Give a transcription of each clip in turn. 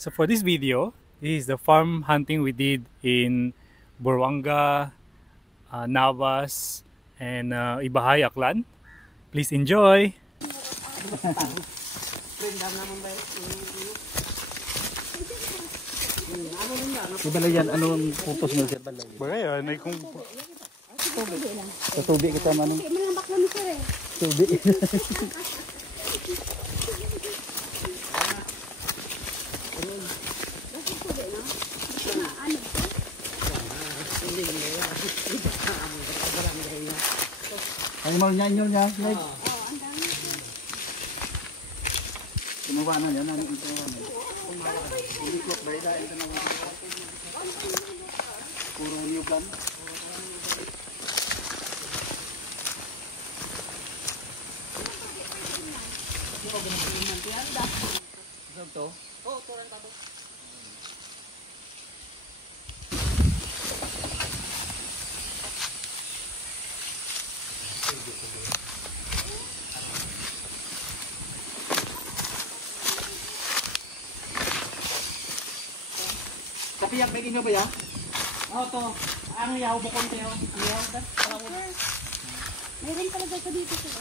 So for this video, this is the farm hunting we did in Buruanga, Navas, and Ibahay, Aklan. Please enjoy! Balay yan, anong pupos mo sir balay? Bagay, ay kung... Sa tubig kita manong. Malambak naman sir eh. Tubig. Ay mal nyanyo niya. Gumawa na yan, ano ito? Hindi ko ba ito na puro new plan. Tapi yang begini ba ya? Oh to, ang yaw bukon tayo. Ang yaw das. Mayroon talaga ka dito sir.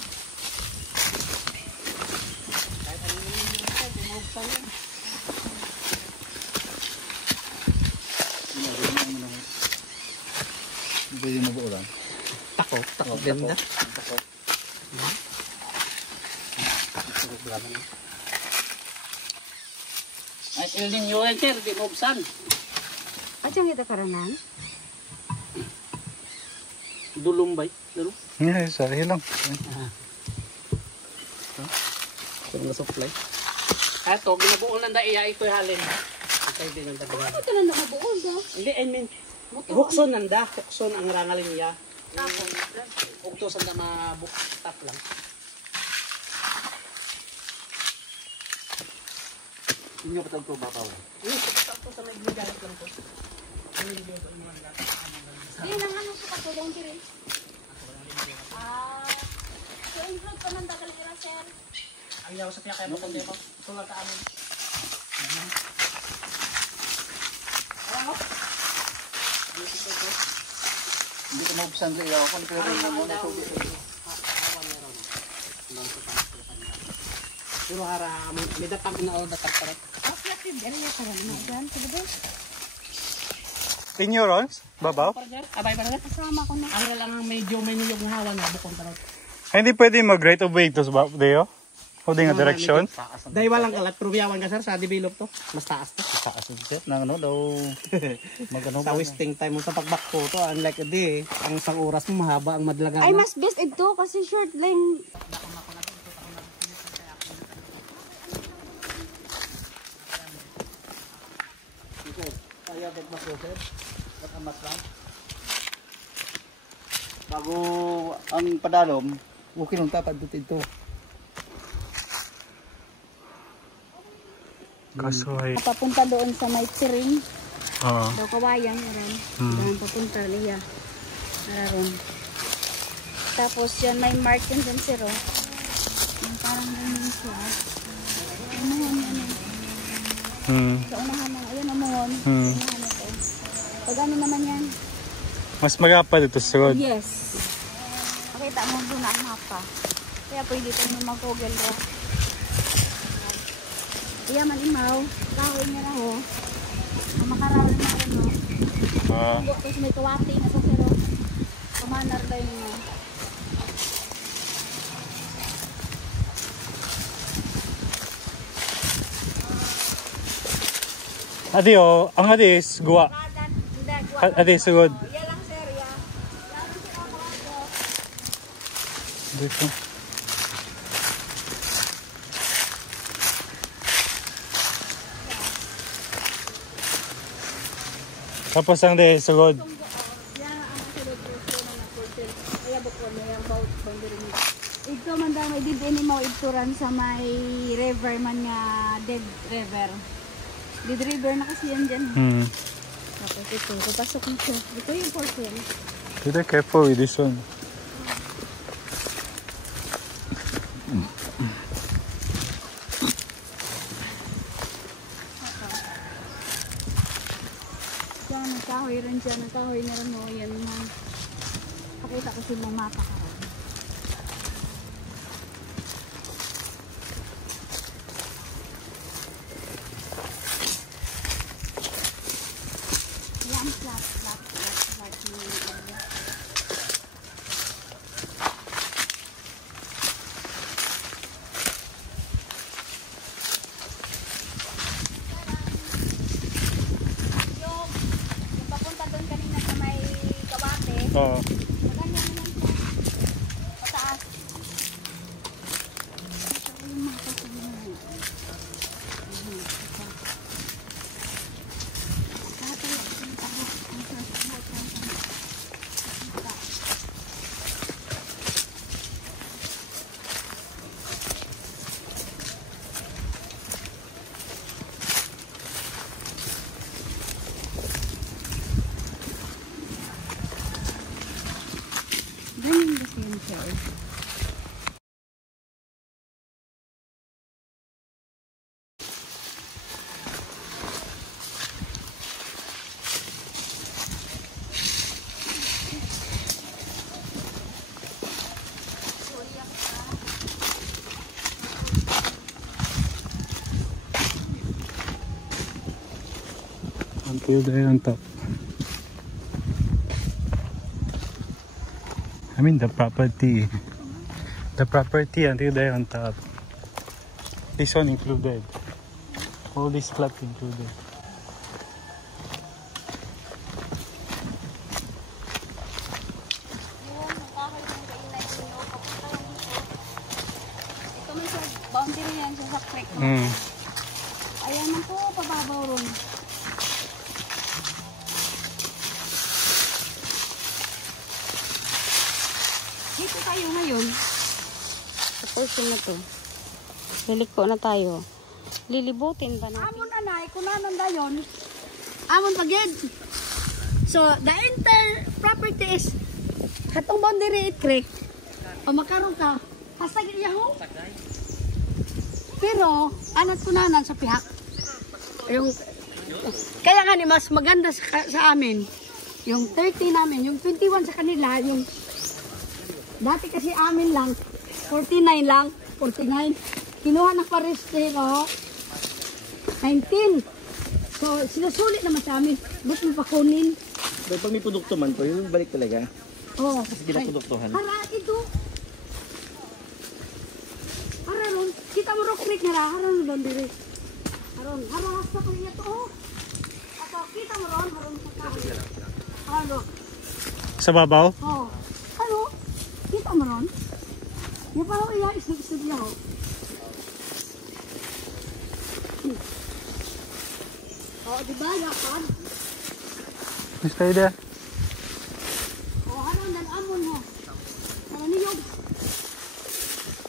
Kahit ano yung bumubsan yan. Pwede mo ba ulan? Tako, ganda. Tako. Ay, iling nyo yan sir, di bumubsan. At yung ito karanan? Dulumbay. Dulum? Yeah, sorry lang. Ito na supply. Ito, binabuol ng daiya ito halin. Ito din ang dagdag. Ito lang nakabuol ba? Hindi, I mean, hukson nanda. Hukson ang rangalin niya. Hukto sa mabuktak lang. Hindi nyo patag ito babaw. Hindi, patag ito sa may galit lang po. Hindi, nang ano sa katulong din. So include pa ng dagal sir. Ang yaw sa tiyak kaya bukong dito. Ito lang ka amin. Ano? Hindi ko mabuksan sa iyaw. Kung pero rin mo na tubig. Pero hara, may datang na o datang pa rin. Reflective area karanan. Diyan, sige ba? 10 euros? Babaw? Abay pa rin. Kasama ko na. Ang lang ang medyo may niyog na hawa na bukong pa rin. Ay, hindi pwede mag-right of way to sa Deo? O di nga direction? Dahil walang kalat, probiyawan ka sir sa develop to. Mas taas to. Taas sir, nang ano daw magano Sa wasting time mo sa pagbakko to, unlike di ang isang oras mo mahaba ang madlaga. Ay, mas best ito kasi short lang. Kaya get mas sir. Mas lang. bago ang padalom, okay nung tapad dito. Kaso ay... Papunta doon sa may tiring. Oo. Daw kawayan, naran. Doon papunta niya. Naran. Tapos yan, may mark yan dyan, sir, oh. Yung parang ganyan siya. Umuhon yan, eh. Sa unahan na, ayan, umuhon. Unahan na to. Pag ano naman yan? Mas magapad ito sa road. Yes. Makita mo doon ang mapa. Kaya pwede tayo mag-google ro. Kaya man imaw, kahoy niya na ho. Makarami na rin ho. Tapos may kawati na sa sero. Kamanar tayo niya. Adi o, ang adis, guwa. Adis, sugod. Yan lang sir, ya. Yan lang sir, kawato. Dito. Tapos ang de, sugod. Yan ang sulod ko na na-portal. Kaya bukod na yung bout boundary niya. Ito man daw, may did any mo ituran sa may river man nga, Dead River. Dead River na kasi yan dyan. Tapos ito, papasok nito. Ito yung portal. Be careful with this one. Yan, nagkahoy rin dyan. Nagkahoy na rin o. Yan man. Pakita ko silang mapa ka rin. Yan, flat. Oo. Maganda naman siya. Pataas. Ito yung mga kasabihin. Ganyan kasi yung siya eh. Until there on top. I mean the property until there on top. This one included. All these flats included. Ito may sa boundary yan siya sa creek. Ayan man po, pababaw ron. Dito tayo ngayon. Sa portion na to. Liliko na tayo. Lilibutin ba natin? Amon anay, kunanan da yun. Amon pagid. So, the entire property is katong boundary it creek. O makaroon ka. Hasag iya ho. Pero, anat kunanan sa pihak. Yung, kaya nga ni mas maganda sa amin. Yung 30 namin, yung 21 sa kanila, yung dati kasi amin lang, 49 lang, 49. Kinuha ng parestero, 19. So, sinusulit naman sa amin. Ba't mo pakunin? Pero pag may produkto man po, yung balik talaga. Oo. Kasi pinaproduktuhan. Para ito. Para ron. Kita mo rock creek nila. Haron ron dire. Haron. Haron sa ko niya to. Ato, kita mo ron. Haron sa kahoy. Ano? Sa babaw? Oo. Ano? Kita mo ron? Yung parang iya, isig-isig niya ho. Oo, diba? Yakan? Stay there. Oo, haron dan amon ho. Ano niyog?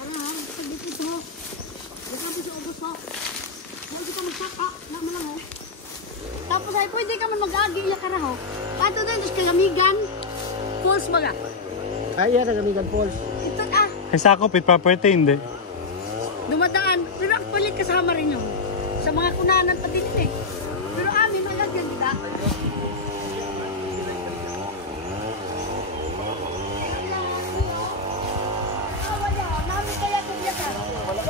Haron, sa dito ho. Dito sa ubos ho. Pwede ka magsaka. Naman lang ho. Tapos ay pwede ka man mag-agi iya kara ho. Pato doon, tapos kagamigan. Falls baga. Ay, sa Gamigan Falls. Ito ah. Ay sakop it property hindi. Dumadaan. Pero actually kasama rin yun. Sa mga kunanan pa din eh. Pero amin, malagyan nila. Namin kaya kung yan ka.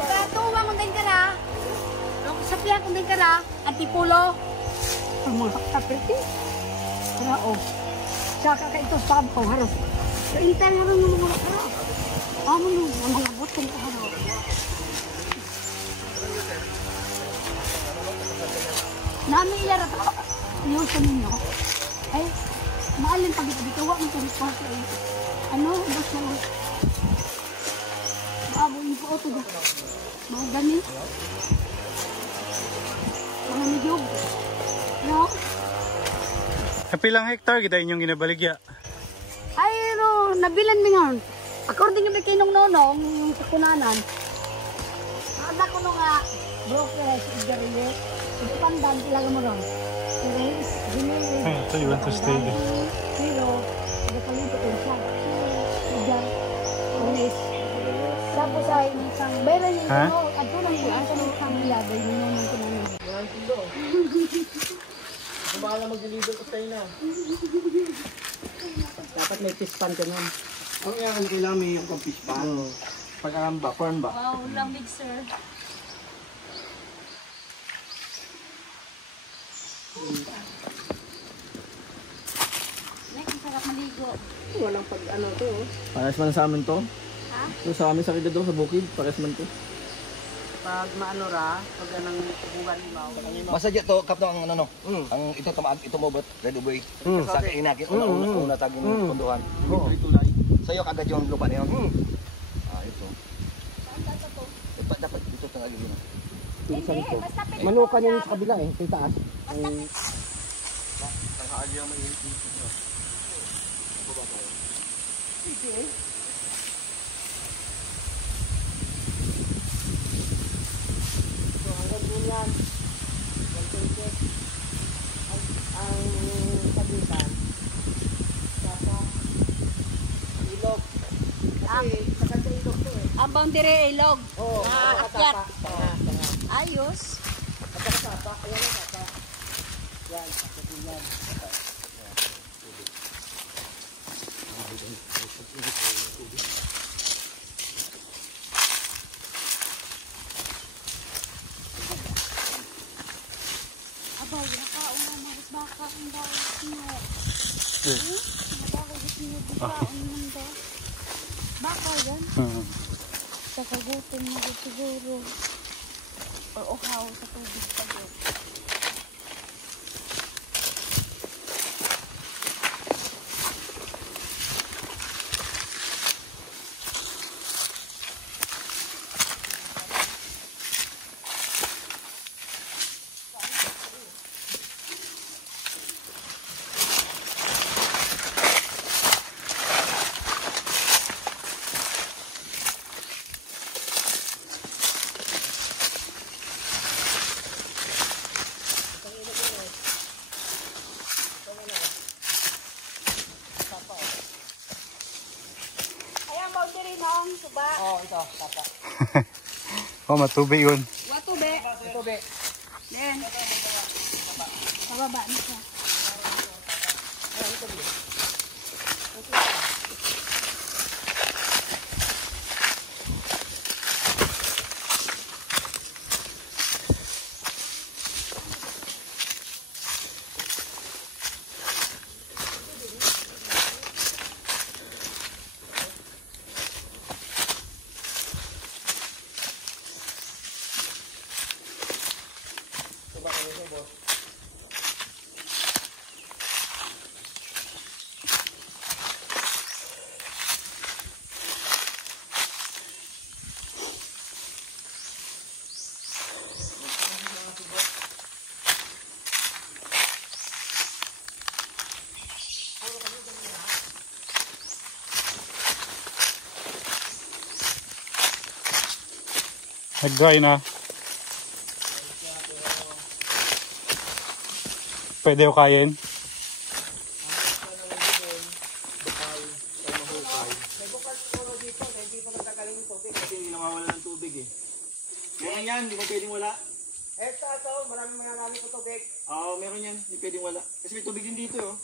Sa tuwa kung din ka na. Sa piya kung din ka na. Antipulo. Ang mga kaperti. Kaya o. Saka ka ito sa kampaw. Haros. Sa intay haros ng mga kara. Amo nung mga botong ka haros. Nami ilara to. Iusan ninyo. Ay, maalin pag ito. Huwag mo ito report. Ano? Basta lang. Maabo yung po ito. Mga gani. Mga medyo. No? Kapilang hektar kita inyong ginabaligya. Ay, no. Nabilan mo yun. According to kay nung nonong, yung sa kunanan. Nakanda ko nung broker, si Garile. Ito pandan, talaga mo ron. So you want to stay there? Pero, nagkalito ko siya. Siya, ulis. Tapos ay, bayran yung Ha? at doon ang buwan sa mga kanila, dahil yun yung kunanan. Baka mag-deliver ko tayo na. Dapat may fish pan ka nun. Ang yan, kailangan may yung fish pan. Pag-aramba, corn ba? Wow, lamig sir. Nek, ang sarap maligo. Walang pag ano to. Pares man sa amin to. Ha? So sa amin sa Ridado, sa bukid, pares man to. Pag maano ra, pag anong buwan limaw. Masadya to kap ang ano no. Ang ito tamaan ito mo bat ready boy. Sa inaki una tagong punduhan. Sayo kagad yung lupa na yun. Ah ito. Dapat dito tang alin. Hindi, basta pili Manukan yung sa kabila eh, sa taas. Tanghali ang mainit dito. So hanggang doon yan. Ang pagitan. Saka ilog. Kasi saka sa ilog to eh. ang boundary ilog. Oo, akyat. Tanga. Ayos. At saka sapa, ayan ang sapa. Yan, sapa din yan. Abay, nakauna mas baka ang bawat niyo. Baka gusto niyo bakaon mundo. Baka yan. Sa kagutom na siguro. O uhaw sa tubig pa yun. Ayan, boundary noong suba. Oh, ito, sapa. Oh, matubig yun. Wato be. Ito be. Then, pababa na siya. Nag-dry na. Pwede ko kain. Kasi hindi nawawala ng tubig eh. Meron yan, hindi mo pwedeng wala. Ito, maraming po tubig. Oo, meron yan, hindi pwedeng wala. Kasi may tubig din dito oh.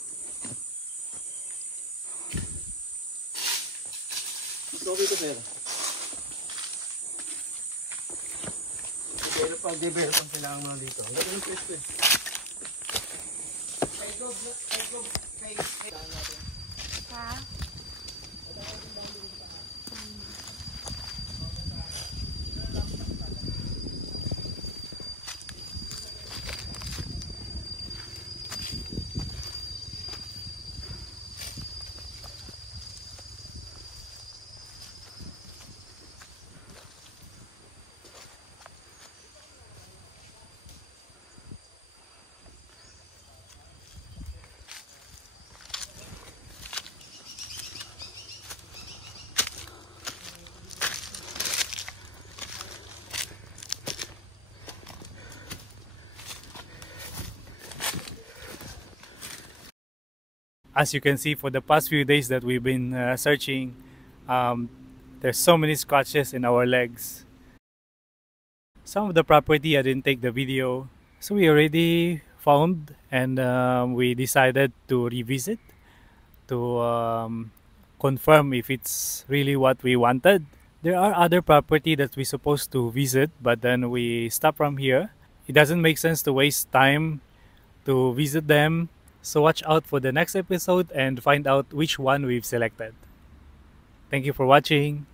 Mas okay ko sir. Develop ang kailangan mo dito. Ang ganda ng pwesto eh. Ha? As you can see, for the past few days that we've been searching, there's so many scratches in our legs. Some of the property I didn't take the video, so we already found, and we decided to revisit to confirm if it's really what we wanted. There are other property that we're supposed to visit, but then we stop from here. It doesn't make sense to waste time to visit them. So watch out for the next episode and find out which one we've selected. Thank you for watching.